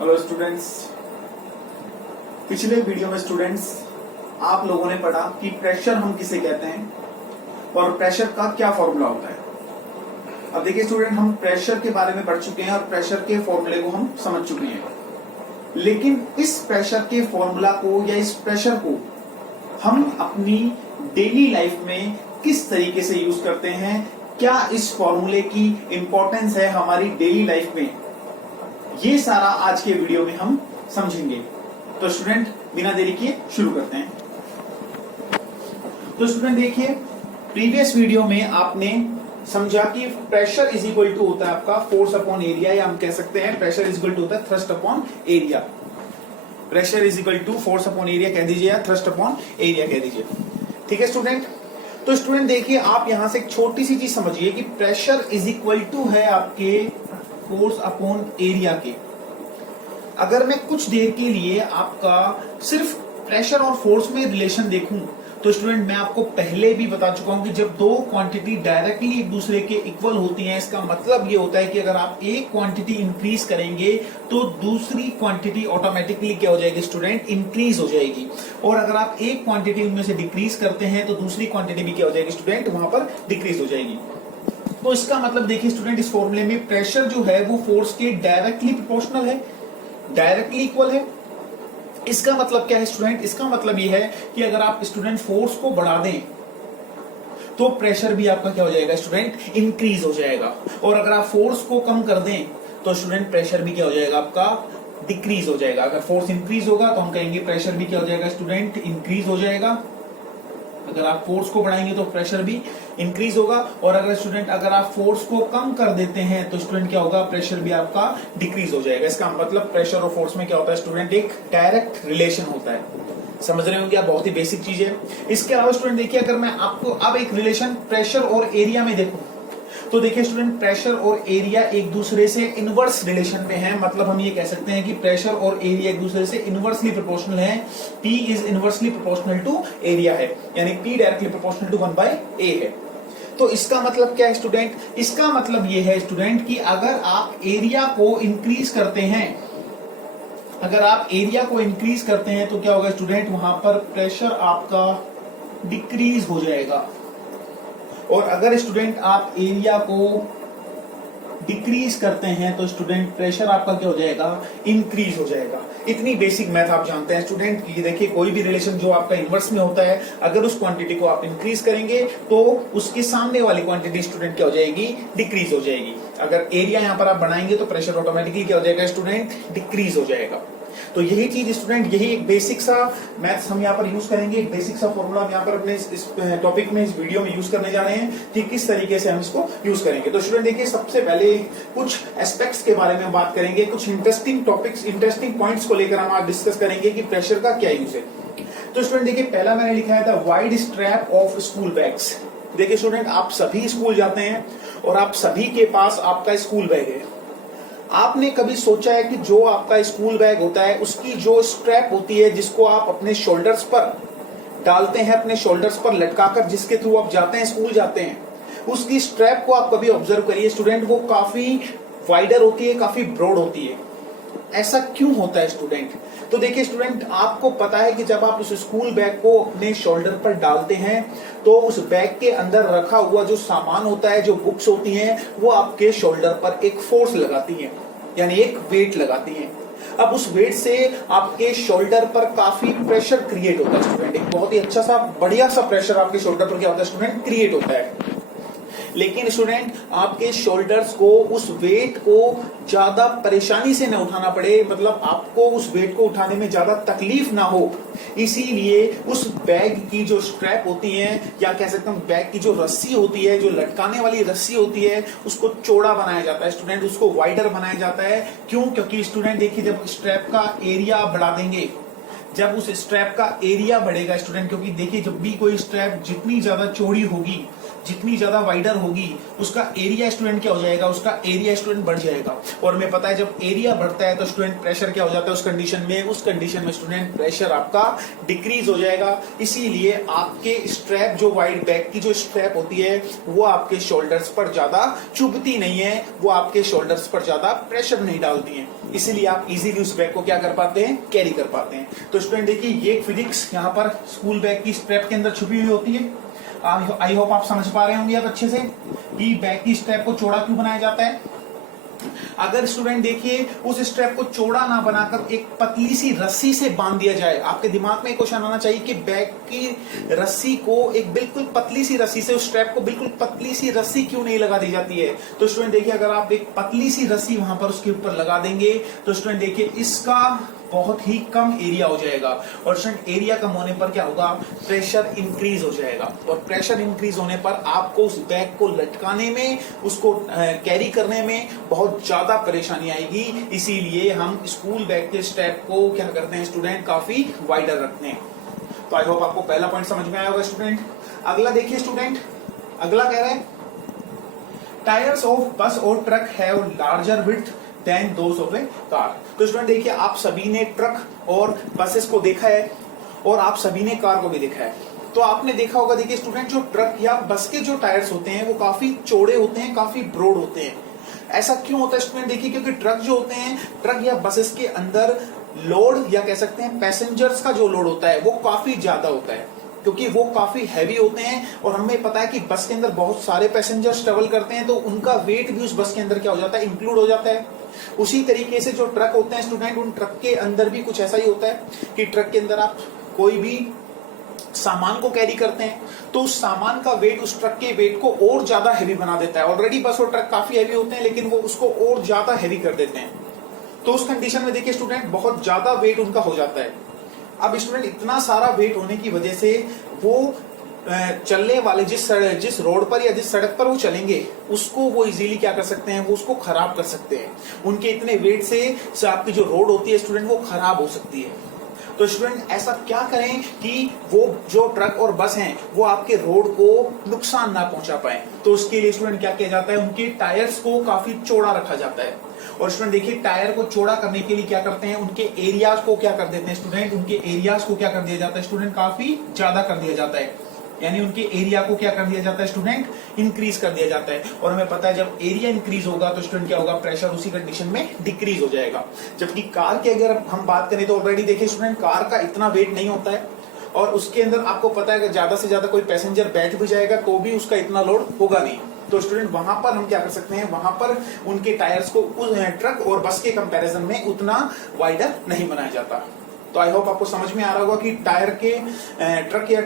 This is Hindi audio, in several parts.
हेलो स्टूडेंट्स, पिछले वीडियो में स्टूडेंट्स आप लोगों ने पढ़ा कि प्रेशर हम किसे कहते हैं और प्रेशर का क्या फॉर्मूला होता है। अब देखिए स्टूडेंट, हम प्रेशर के बारे में पढ़ चुके हैं और प्रेशर के फॉर्मूले को हम समझ चुके हैं, लेकिन इस प्रेशर के फॉर्मूला को या इस प्रेशर को हम अपनी डेली लाइफ में किस तरीके से यूज करते हैं, क्या इस फॉर्मूले की इंपॉर्टेंस है हमारी डेली लाइफ में, ये सारा आज के वीडियो में हम समझेंगे। तो स्टूडेंट बिना देरी किए शुरू करते हैं। तो स्टूडेंट देखिए, प्रीवियस वीडियो में आपने समझा कि प्रेशर इज इक्वल टू होता है आपका फोर्स अपॉन एरिया, या हम कह सकते हैं प्रेशर इज इक्वल टू होता है thrust upon area. Pressure is equal to force upon area कह दीजिए या थ्रस्ट अपॉन एरिया कह दीजिए। ठीक है स्टूडेंट। तो स्टूडेंट देखिए, आप यहां से एक छोटी सी चीज समझिए कि प्रेशर इज इक्वल टू है आपके फोर्स अपॉन एरिया के। अगर मैं कुछ देर के लिए आपका सिर्फ प्रेशर और फोर्स में रिलेशन देखूं, तो स्टूडेंट मैं आपको पहले भी बता चुका हूं कि जब दो क्वांटिटी डायरेक्टली एक दूसरे के इक्वल होती हैं, इसका मतलब ये होता है कि अगर आप एक क्वांटिटी इंक्रीज करेंगे तो दूसरी क्वांटिटी ऑटोमेटिकली क्या हो जाएगी स्टूडेंट, इंक्रीज हो जाएगी। और अगर आप एक क्वांटिटी उनमें से डिक्रीज करते हैं तो दूसरी क्वांटिटी भी क्या हो जाएगी स्टूडेंट, वहां पर डिक्रीज हो जाएगी। तो इसका मतलब देखिए स्टूडेंट, इस फॉर्मूले में प्रेशर जो है वो फोर्स के डायरेक्टली प्रोपोर्शनल है, डायरेक्टली इक्वल है। इसका मतलब क्या है स्टूडेंट, इसका मतलब ये है कि अगर आप स्टूडेंट फोर्स को बढ़ा दें तो प्रेशर भी आपका क्या हो जाएगा स्टूडेंट, इंक्रीज हो जाएगा। और अगर आप फोर्स को कम कर दें तो स्टूडेंट प्रेशर भी क्या हो जाएगा आपका, डिक्रीज हो जाएगा। अगर फोर्स इंक्रीज होगा तो हम कहेंगे प्रेशर भी क्या हो जाएगा स्टूडेंट, इंक्रीज हो जाएगा। अगर आप फोर्स को बढ़ाएंगे तो प्रेशर भी इंक्रीज होगा। और अगर स्टूडेंट अगर आप फोर्स को कम कर देते हैं तो स्टूडेंट क्या होगा, प्रेशर भी आपका डिक्रीज हो जाएगा। इसका मतलब प्रेशर और फोर्स में क्या होता है स्टूडेंट, एक डायरेक्ट रिलेशन होता है। समझ रहे होंगे आप, बहुत ही बेसिक चीज है। इसके अलावा स्टूडेंट देखिए, अगर मैं आपको अब एक रिलेशन प्रेशर और एरिया में देखूं तो देखिए स्टूडेंट, प्रेशर और एरिया एक दूसरे से इनवर्स रिलेशन में है। मतलब हम ये कह सकते हैं कि प्रेशर और एरिया एक दूसरे से इनवर्सली प्रोपोर्शनल है। P is inversely proportional to area है, यानी P directly proportional to 1/A है। तो इसका मतलब क्या है स्टूडेंट, इसका मतलब ये है स्टूडेंट कि अगर आप एरिया को इंक्रीज करते हैं, अगर आप एरिया को इंक्रीज करते हैं तो क्या होगा स्टूडेंट, वहां पर प्रेशर आपका डिक्रीज हो जाएगा। और अगर स्टूडेंट आप एरिया को डिक्रीज करते हैं तो स्टूडेंट प्रेशर आपका क्या हो जाएगा, इंक्रीज हो जाएगा। इतनी बेसिक मैथ आप जानते हैं स्टूडेंट कि देखिए, कोई भी रिलेशन जो आपका इनवर्स में होता है, अगर उस क्वांटिटी को आप इंक्रीज करेंगे तो उसके सामने वाली क्वांटिटी स्टूडेंट क्या हो जाएगी, डिक्रीज हो जाएगी। अगर एरिया यहां पर आप बढ़ाएंगे तो प्रेशर ऑटोमेटिकली क्या हो जाएगा स्टूडेंट, डिक्रीज हो जाएगा। तो यही चीज स्टूडेंट, यही एक बेसिक सा मैथ्स हम यहाँ पर यूज करेंगे, एक बेसिक सा फॉर्मूला हम यहाँ पर अपने इस टॉपिक में, इस वीडियो में यूज करने जा रहे हैं कि किस तरीके से हम इसको यूज करेंगे। तो स्टूडेंट देखिए, सबसे पहले कुछ एस्पेक्ट्स के बारे में बात करेंगे, कुछ इंटरेस्टिंग टॉपिक्स, इंटरेस्टिंग पॉइंट्स को लेकर हम आज डिस्कस करेंगे कि प्रेशर का क्या यूज है। तो स्टूडेंट देखिए, पहला मैंने लिखा है the wide strap of school bags. देखिए स्टूडेंट, आप सभी स्कूल जाते हैं और आप सभी के पास आपका स्कूल बैग है। आपने कभी सोचा है कि जो आपका स्कूल बैग होता है उसकी जो स्ट्रैप होती है, जिसको आप अपने शोल्डर्स पर डालते हैं, अपने शोल्डर्स पर लटकाकर जिसके थ्रू आप जाते हैं, स्कूल जाते हैं, उसकी स्ट्रैप को आप कभी ऑब्जर्व करिए स्टूडेंट, वो काफी वाइडर होती है, काफी ब्रॉड होती है। ऐसा क्यों होता है स्टूडेंट? तो देखिए स्टूडेंट, आपको पता है कि जब आप उस स्कूल बैग को अपने शोल्डर पर डालते हैं तो उस बैग के अंदर रखा हुआ जो सामान होता है, जो बुक्स होती हैं, वो आपके शोल्डर पर एक फोर्स लगाती हैं, यानी एक वेट लगाती हैं। अब उस वेट से आपके शोल्डर पर काफी प्रेशर क्रिएट होता है स्टूडेंट, एक बहुत ही अच्छा सा बढ़िया सा प्रेशर आपके शोल्डर पर क्या होता है स्टूडेंट, क्रिएट होता है। लेकिन स्टूडेंट आपके शोल्डर्स को उस वेट को ज्यादा परेशानी से न उठाना पड़े, मतलब आपको उस वेट को उठाने में ज्यादा तकलीफ ना हो, इसीलिए उस बैग की जो स्ट्रैप होती है, या कह सकते हैं बैग की जो रस्सी होती है, जो लटकाने वाली रस्सी होती है, उसको चौड़ा बनाया जाता है स्टूडेंट, उसको वाइडर बनाया जाता है। क्यों? क्योंकि स्टूडेंट देखिए, जब स्ट्रैप का एरिया बढ़ा देंगे, जब उस स्ट्रैप का एरिया बढ़ेगा स्टूडेंट, क्योंकि देखिए जब भी कोई स्ट्रैप जितनी ज्यादा चौड़ी होगी जितनी ज्यादा वाइडर होगी उसका एरिया स्टूडेंट क्या हो जाएगा, उसका एरिया स्टूडेंट बढ़ जाएगा। और हमें पता है जब एरिया बढ़ता है तो स्टूडेंट प्रेशर क्या हो जाता है उस कंडीशन में स्टूडेंट प्रेशर आपका डिक्रीज हो जाएगा। इसीलिए आपके स्ट्रैप जो वाइड बैक की जो स्ट्रैप होती है वो आपके शोल्डर्स पर ज्यादा चुभती नहीं है, वो आपके शोल्डर्स पर ज्यादा प्रेशर नहीं डालती है, इसीलिए आप इजीली उस बैग को क्या कर पाते हैं, कैरी कर पाते हैं। तो स्टूडेंट देखिए ये फिजिक्स यहाँ पर स्कूल बैग की स्ट्रैप के अंदर छुपी हुई होती है। आई होप आप समझ पा रहे होंगे अब अच्छे से कि बैग की स्ट्रैप को चौड़ा क्यों बनाया जाता है। अगर स्टूडेंट देखिए उस स्ट्रैप को चौड़ा ना बनाकर एक पतली सी रस्सी से बांध दिया जाए, आपके दिमाग में एक क्वेश्चन आना चाहिए कि बैग की रस्सी को एक बिल्कुल पतली सी रस्सी से, उस स्ट्रैप को बिल्कुल पतली सी रस्सी क्यों नहीं लगा दी जाती है। तो स्टूडेंट देखिए अगर आप एक पतली सी रस्सी वहां पर उसके ऊपर लगा देंगे तो स्टूडेंट देखिए इसका बहुत ही कम एरिया हो जाएगा, और स्टूडेंट एरिया कम होने पर क्या होगा, प्रेशर इंक्रीज हो जाएगा, और प्रेशर इंक्रीज होने पर आपको उस बैग को लटकाने में, उसको कैरी करने में बहुत ज्यादा परेशानी आएगी। इसीलिए हम स्कूल बैग के स्ट्रैप को क्या करते हैं स्टूडेंट, काफी वाइडर रखते हैं। तो आई होप आपको पहला पॉइंट समझ में आया होगा स्टूडेंट। अगला देखिए स्टूडेंट, अगला कह रहा है टायर्स ऑफ बस और truck have larger width than those of a car. तो स्टूडेंट देखिए आप सभी ने ट्रक और बसेस को देखा है और आप सभी ने कार को भी देखा है। तो आपने देखा होगा देखिए स्टूडेंट जो ट्रक या बस के जो टायर्स होते हैं वो काफी चौड़े होते हैं, काफी ब्रॉड होते हैं। ऐसा क्यों होता है स्टूडेंट, देखिए क्योंकि ट्रक जो होते हैं, ट्रक या बसेस के अंदर लोड या कह सकते हैं पैसेंजर्स का जो लोड होता है वो काफी ज्यादा होता है, क्योंकि वो काफी हैवी होते हैं। और हमें पता है कि बस के अंदर बहुत सारे पैसेंजर्स ट्रेवल करते हैं तो उनका वेट भी उस बस के अंदर क्या हो जाता है, इंक्लूड हो जाता है। उसी तरीके से जो ट्रक होते हैं स्टूडेंट, उन ट्रक के अंदर भी कुछ ऐसा ही होता है कि ट्रक के अंदर आप कोई भी सामान को कैरी करते हैं तो उस सामान का वेट उस ट्रक के वेट को और ज्यादा हैवी बना देता है। ऑलरेडी बस और ट्रक काफी हैवी होते हैं लेकिन वो उसको और ज्यादा हैवी कर देते हैं। तो उस कंडीशन में देखिए स्टूडेंट बहुत ज्यादा वेट उनका हो जाता है। अब स्टूडेंट इतना सारा वेट होने की वजह से वो चलने वाले जिस रोड पर या जिस सड़क पर वो चलेंगे उसको वो इजीली क्या कर सकते हैं, वो उसको खराब कर सकते हैं। उनके इतने वेट से आपकी जो रोड होती है स्टूडेंट वो खराब हो सकती है। तो स्टूडेंट ऐसा क्या करें कि वो जो ट्रक और बस हैं वो आपके रोड को नुकसान ना पहुंचा पाए। तो उसके लिए स्टूडेंट क्या किया जाता है, उनके टायर्स को काफी चौड़ा रखा जाता है। और स्टूडेंट देखिए टायर को चौड़ा करने के लिए क्या करते हैं, उनके एरियाज को क्या कर देते हैं स्टूडेंट, उनके एरियाज को क्या कर दिया जाता है स्टूडेंट, काफी ज्यादा कर दिया जाता है। यानी उनके एरिया को क्या कर दिया जाता है स्टूडेंट, इंक्रीज कर दिया जाता है। और हमें पता है जब एरिया इंक्रीज होगा तो स्टूडेंट क्या होगा, प्रेशर उसी कंडीशन में डिक्रीज हो जाएगा। जबकि कार की अगर हम बात करें तो ऑलरेडी देखिए स्टूडेंट कार का इतना वेट नहीं होता है और उसके अंदर आपको पता है कि ज्यादा से ज्यादा कोई पैसेंजर बैठ भी जाएगा तो भी उसका इतना लोड होगा नहीं। तो स्टूडेंट वहां पर हम क्या कर सकते हैं, वहां पर उनके टायर्स को उस ट्रक और बस के कंपैरिजन में उतना वाइडर नहीं बनाया जाता। तो आई होप आपको समझ में आ रहा होगा कि टायर के ट्रक या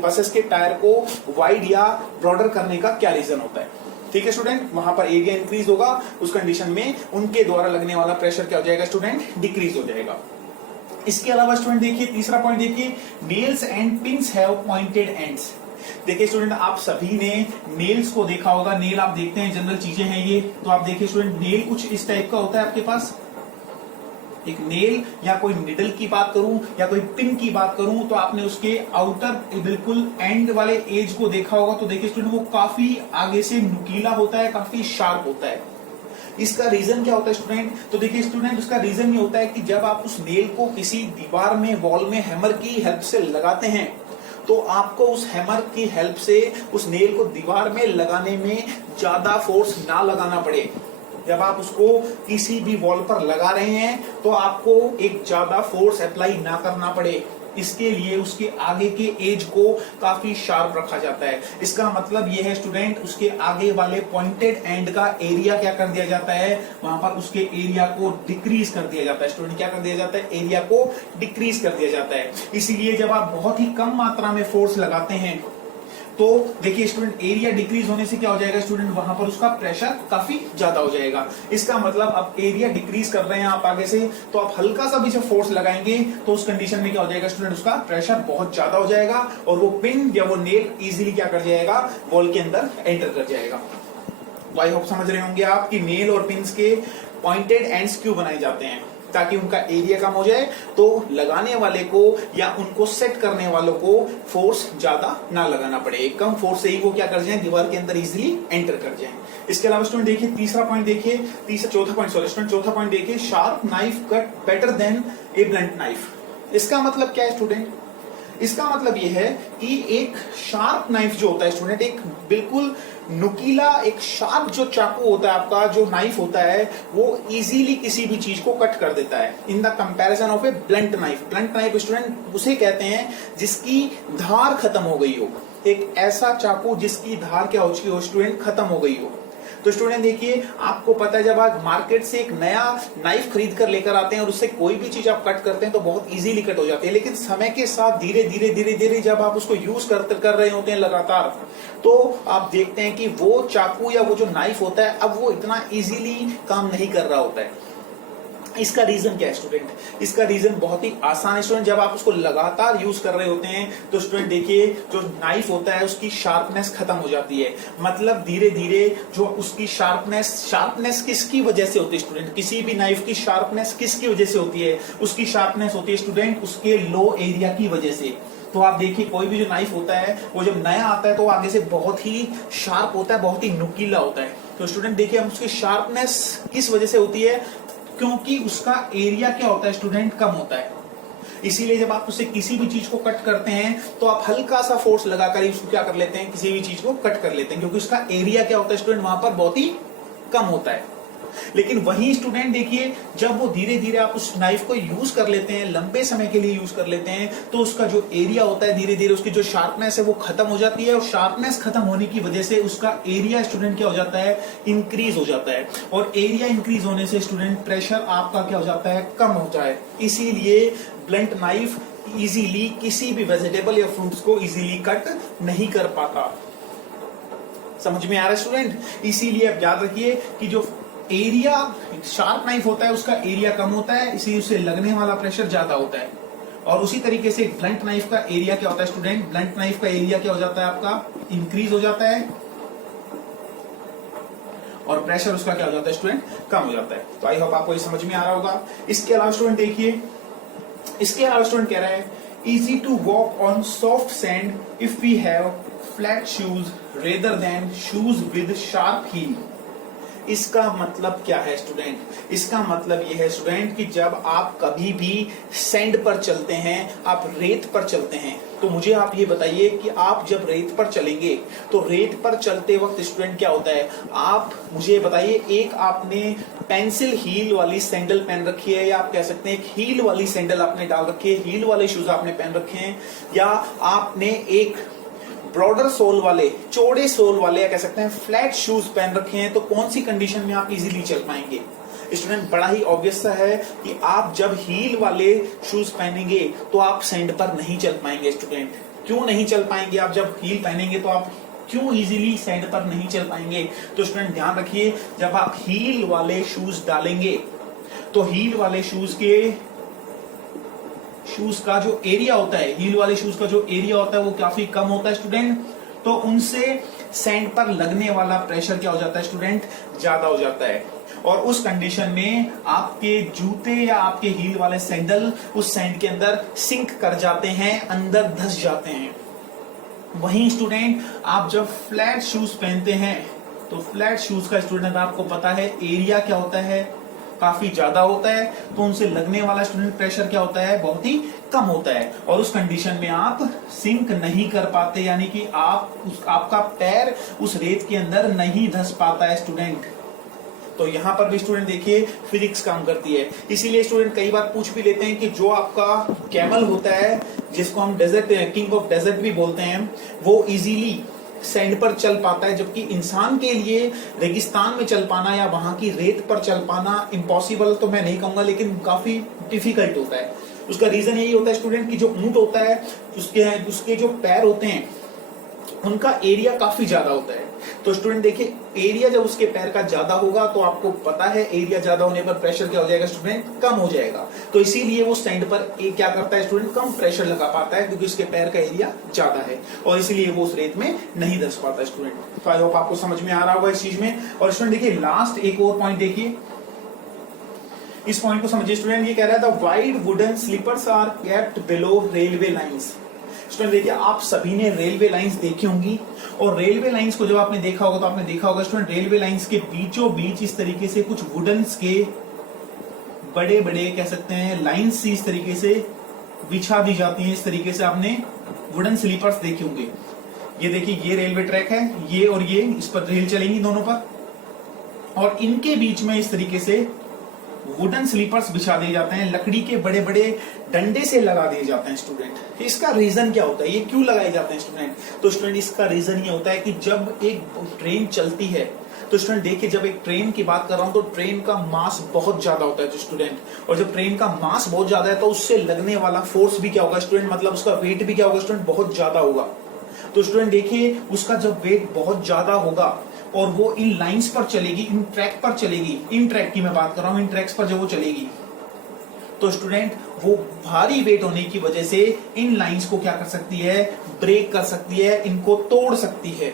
बसेस के टायर को वाइड या ब्रॉडर करने का क्या रीजन होता है। ठीक है स्टूडेंट, वहां पर एरिया इंक्रीज होगा, उस कंडीशन में उनके द्वारा लगने वाला प्रेशर क्या हो जाएगा स्टूडेंट, डिक्रीज हो जाएगा। इसके अलावा स्टूडेंट देखिए तीसरा पॉइंट देखिए, nails and pins have pointed ends. देखिए स्टूडेंट आप सभी ने नेल्स को देखा होगा, नेल आप देखते हैं जनरल चीजें हैं ये। तो आप देखिए स्टूडेंट नेल कुछ इस टाइप का होता है आपके पास, एक नेल या कोई निडल की बात करूं या कोई पिन की बात करूं तो आपने उसके आउटर बिल्कुल एंड वाले एज को देखा होगा। तो देखिए स्टूडेंट वो काफी आगे से नुकीला होता है, काफी शार्प होता है। इसका रीजन क्या होता है स्टूडेंट, तो देखिए स्टूडेंट उसका रीजन ये होता है कि जब आप उस नेल को किसी दीवार में, वॉल में हैमर की हेल्प से लगाते हैं तो आपको उस हैमर की हेल्प से उस नेल को दीवार में लगाने में ज्यादा फोर्स ना लगाना पड़े। जब आप उसको किसी भी वॉल पर लगा रहे हैं तो आपको एक ज्यादा फोर्स अप्लाई ना करना पड़े। इसके लिए उसके आगे के एज को काफी शार्प रखा जाता है। इसका मतलब यह है स्टूडेंट उसके आगे वाले पॉइंटेड एंड का एरिया क्या कर दिया जाता है, वहां पर उसके एरिया को डिक्रीज कर दिया जाता है। स्टूडेंट क्या कर दिया जाता है, एरिया को डिक्रीज कर दिया जाता है। इसीलिए जब आप बहुत ही कम मात्रा में फोर्स लगाते हैं तो देखिए स्टूडेंट एरिया डिक्रीज होने से क्या हो जाएगा स्टूडेंट, वहां पर उसका प्रेशर काफी ज्यादा हो जाएगा। इसका मतलब अब एरिया डिक्रीज कर रहे हैं आप आगे से, तो आप हल्का सा भी जब फोर्स लगाएंगे तो उस कंडीशन में क्या हो जाएगा स्टूडेंट, उसका प्रेशर बहुत ज्यादा हो जाएगा और वो पिन या वो नेल इजीली क्या कर जाएगा, वॉल के अंदर एंटर कर जाएगा। तो आई होप समझ रहे होंगे आप कि नेल और पिन के पॉइंटेड एंड्स क्यों बनाए जाते हैं। ताकि उनका एरिया कम हो जाए, तो लगाने वाले को या उनको सेट करने वालों को फोर्स ज्यादा ना लगाना पड़े, एक कम फोर्स से ही वो क्या कर जाए, दीवार के अंदर इजिली एंटर कर जाए। इसके अलावा स्टूडेंट देखिए तीसरा पॉइंट देखिए, चौथा पॉइंट देखिए, sharp knife cut better than a blunt knife. इसका मतलब क्या है स्टूडेंट? इसका मतलब यह है कि एक शार्प नाइफ जो होता है स्टूडेंट, एक बिल्कुल नुकीला एक शार्प जो चाकू होता है आपका, जो नाइफ होता है, वो इजीली किसी भी चीज को कट कर देता है in the comparison of A blunt knife. Blunt knife student उसे कहते हैं जिसकी धार खत्म हो गई हो, एक ऐसा चाकू जिसकी धार क्या हो चुकी हो स्टूडेंट, खत्म हो गई हो। तो स्टूडेंट देखिए, आपको पता है जब आप मार्केट से एक नया नाइफ खरीद कर लेकर आते हैं और उससे कोई भी चीज आप कट करते हैं तो बहुत इजीली कट हो जाती है, लेकिन समय के साथ धीरे धीरे जब आप उसको यूज कर रहे होते हैं लगातार, तो आप देखते हैं कि वो चाकू या वो जो नाइफ होता है अब वो इतना इजीली काम नहीं कर रहा होता है। इसका रीजन क्या है स्टूडेंट? इसका रीजन बहुत ही आसान है स्टूडेंट। जब आप उसको लगातार यूज कर रहे होते हैं तो स्टूडेंट देखिए, जो नाइफ होता है उसकी शार्पनेस खत्म हो जाती है। मतलब धीरे धीरे जो उसकी शार्पनेस किसकी वजह से होती है स्टूडेंट? किसी भी नाइफ की शार्पनेस किसकी वजह से होती है? उसकी शार्पनेस होती है स्टूडेंट उसके लो एरिया की वजह से। तो आप देखिए, कोई भी जो नाइफ होता है वो जब नया आता है तो आगे से बहुत ही शार्प होता है, बहुत ही नुकीला होता है। तो स्टूडेंट देखिए, हम उसकी शार्पनेस किस वजह से होती है? क्योंकि उसका एरिया क्या होता है स्टूडेंट, कम होता है। इसीलिए जब आप उससे किसी भी चीज को कट करते हैं तो आप हल्का सा फोर्स लगाकर उसको क्या कर लेते हैं, किसी भी चीज को कट कर लेते हैं, क्योंकि उसका एरिया क्या होता है स्टूडेंट, वहां पर बहुत ही कम होता है। लेकिन वही स्टूडेंट देखिए, जब वो धीरे धीरे आप उस नाइफ को यूज कर लेते हैं, लंबे समय के लिए यूज कर लेते हैं, तो उसका जो एरिया होता है धीरे धीरे उसकी जो शार्पनेस है वो खत्म हो जाती है, और शार्पनेस खत्म होने की वजह से उसका एरिया स्टूडेंट क्या हो जाता है, इंक्रीज हो जाता है। और एरिया इंक्रीज होने से स्टूडेंट प्रेशर आपका क्या हो जाता है, कम होता है। इसीलिए ब्लंट नाइफ इजीली किसी भी वेजिटेबल या फ्रूट्स को इजीली कट नहीं कर पाता। समझ में आ रहा है स्टूडेंट? इसीलिए आप याद रखिए कि जो एरिया शार्प नाइफ होता है उसका एरिया कम होता है, इसीलिए उसे लगने वाला प्रेशर ज्यादा होता है। और उसी तरीके से ब्लंट नाइफ का एरिया क्या होता है स्टूडेंट, ब्लंट नाइफ का एरिया क्या हो जाता है आपका, इंक्रीज हो जाता है, और प्रेशर उसका क्या हो जाता है स्टूडेंट, कम हो जाता है। तो आई होप आपको ये समझ में आ रहा होगा। इसके अलावा स्टूडेंट देखिए, इसके अलावा स्टूडेंट कह रहा है easy to walk on soft sand if we have flat shoes rather than shoes with sharp heel. इसका मतलब क्या है स्टूडेंट? इसका मतलब यह है स्टूडेंट कि जब आप कभी भी सैंड पर चलते हैं, आप रेत पर चलते हैं, तो मुझे आप ये बताइए कि आप जब रेत पर चलेंगे तो रेत पर चलते वक्त स्टूडेंट क्या होता है, आप मुझे बताइए, एक आपने पेंसिल हील वाली सैंडल पहन रखी है, या आप कह सकते हैं एक हील वाली सैंडल आपने डाल रखी है, हील वाले शूज आपने पहन रखे हैं, या आपने एक ब्रॉडर सोल वाले, चौड़े सोल वाले, या कह सकते हैं फ्लैट शूज पहन रखे हैं, तो कौन सी कंडीशन में आप इजीली चल पाएंगे स्टूडेंट? बड़ा ही ऑब्वियस सा है कि आप जब हील वाले शूज पहनेंगे तो आप सैंड पर नहीं चल पाएंगे स्टूडेंट। क्यों नहीं चल पाएंगे? आप जब हील पहनेंगे तो आप क्यों इजीली सैंड पर नहीं चल पाएंगे? तो स्टूडेंट ध्यान रखिए, जब आप हील वाले शूज डालेंगे तो हील वाले शूज का जो एरिया होता है, हील वाले शूज का जो एरिया होता है वो काफी कम होता है स्टूडेंट, तो उनसे सैंड पर लगने वाला प्रेशर क्या हो जाता है स्टूडेंट, ज्यादा हो जाता है। और उस कंडीशन में आपके जूते या आपके हील वाले सैंडल उस सैंड के अंदर सिंक कर जाते हैं, अंदर धंस जाते हैं। वहीं स्टूडेंट आप जब फ्लैट शूज पहनते हैं तो फ्लैट शूज का स्टूडेंट आपको पता है एरिया क्या होता है, काफी ज्यादा होता है, तो उनसे लगने वाला स्टूडेंट प्रेशर क्या होता है, बहुत ही कम होता है, और उस कंडीशन में आप सिंक नहीं कर पाते, यानी कि आपका पैर उस रेत के अंदर नहीं धंस पाता है स्टूडेंट। तो यहां पर भी स्टूडेंट देखिए फिजिक्स काम करती है। इसीलिए स्टूडेंट कई बार पूछ भी लेते हैं कि जो आपका कैमल होता है, जिसको हम डेजर्ट किंग ऑफ डेजर्ट भी बोलते हैं, वो इजीली सैंड पर चल पाता है, जबकि इंसान के लिए रेगिस्तान में चल पाना या वहां की रेत पर चल पाना इम्पॉसिबल तो मैं नहीं कहूंगा, लेकिन काफी डिफिकल्ट होता है। उसका रीजन यही होता है स्टूडेंट कि जो ऊंट होता है उसके जो पैर होते हैं उनका एरिया काफी ज्यादा होता है। तो स्टूडेंट देखिए, एरिया जब उसके पैर का ज्यादा होगा तो आपको पता है एरिया ज्यादा होने पर प्रेशर क्या हो जाएगा स्टूडेंट, कम हो जाएगा। तो इसीलिए वो सैंड पर क्या करता है स्टूडेंट, कम प्रेशर लगा पाता है, क्योंकि उसके पैर का एरिया ज्यादा है, और इसीलिए वो उस रेत में नहीं धंस पाता स्टूडेंट। तो आई होप आपको समझ में आ रहा होगा इस चीज में। और स्टूडेंट देखिए लास्ट एक और पॉइंट देखिए, इस पॉइंट को समझिए स्टूडेंट। ये कह रहा था wide wooden sleepers are kept below railway lines. Student देखिए, आप सभी ने रेलवे लाइंस देखी होंगी, और रेलवे लाइंस को जब आपने देखा होगा तो आपने देखा होगा स्टूडेंट, रेलवे लाइंस के बीचों बीच इस तरीके से कुछ वुडन्स के बड़े बड़े कह सकते हैं लाइंस इस तरीके से बिछा दी जाती हैं। इस तरीके से आपने वुडन स्लीपर्स देखे होंगे। ये देखिए, ये रेलवे ट्रैक है, ये और ये, इस पर रेल चलेंगी दोनों पर, और इनके बीच में इस तरीके से वुडन स्लीपर्स बिछा दिए जाते हैं, लकड़ी के बड़े बड़े डंडे से लगा दिए जाते हैं स्टूडेंट। इसका रीजन क्या होता है, ये क्यों लगाए जाते हैं स्टूडेंट? तो स्टूडेंट इसका रीजन ये होता है कि जब एक ट्रेन चलती है, तो स्टूडेंट देखिए, जब एक ट्रेन की बात कर रहा हूं तो ट्रेन का मास बहुत ज्यादा होता है स्टूडेंट, और जब ट्रेन का मास बहुत ज्यादा है तो उससे लगने वाला फोर्स भी क्या होगा स्टूडेंट, मतलब उसका वेट भी क्या होगा स्टूडेंट, बहुत ज्यादा होगा। तो स्टूडेंट देखिए, उसका जब वेट बहुत ज्यादा होगा और वो इन लाइंस पर चलेगी, इन ट्रैक पर चलेगी, इन ट्रैक की मैं बात कर रहा हूं, इन ट्रैक्स पर जब वो चलेगी तो स्टूडेंट वो भारी वेट होने की वजह से इन लाइंस को क्या कर सकती है, ब्रेक कर सकती है, इनको तोड़ सकती है।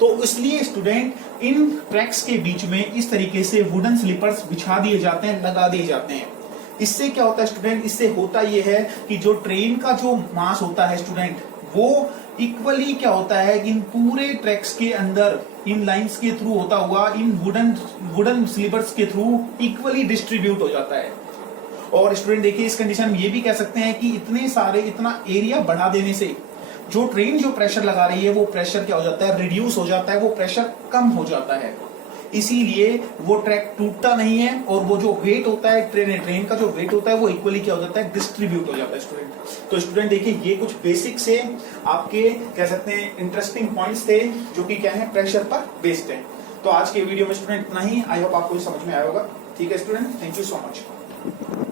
तो इसलिए स्टूडेंट इन ट्रैक्स के बीच में इस तरीके से वुडन स्लीपर्स बिछा दिए जाते हैं, लगा दिए जाते हैं। इससे क्या होता है स्टूडेंट, इससे होता यह है कि जो ट्रेन का जो मास होता है स्टूडेंट, वो इक्वली क्या होता है, इन पूरे ट्रैक्स के अंदर इन लाइंस के थ्रू होता हुआ इन वुडन स्लीपर्स के थ्रू इक्वली डिस्ट्रीब्यूट हो जाता है। और स्टूडेंट देखिए, इस कंडीशन में ये भी कह सकते हैं कि इतना एरिया बढ़ा देने से जो ट्रेन जो प्रेशर लगा रही है वो प्रेशर क्या हो जाता है, रिड्यूस हो जाता है, वो प्रेशर कम हो जाता है। इसीलिए वो ट्रैक टूटता नहीं है, और वो जो वेट होता है ट्रेन का जो वेट होता है वो इक्वली क्या हो जाता है, डिस्ट्रीब्यूट हो जाता है स्टूडेंट। तो स्टूडेंट देखिए, ये कुछ बेसिक से आपके कह सकते हैं इंटरेस्टिंग पॉइंट्स थे जो कि क्या है, प्रेशर पर बेस्ड है। तो आज के वीडियो में स्टूडेंट इतना ही। आई होप आपको समझ में आया होगा। ठीक है student, thank you so much.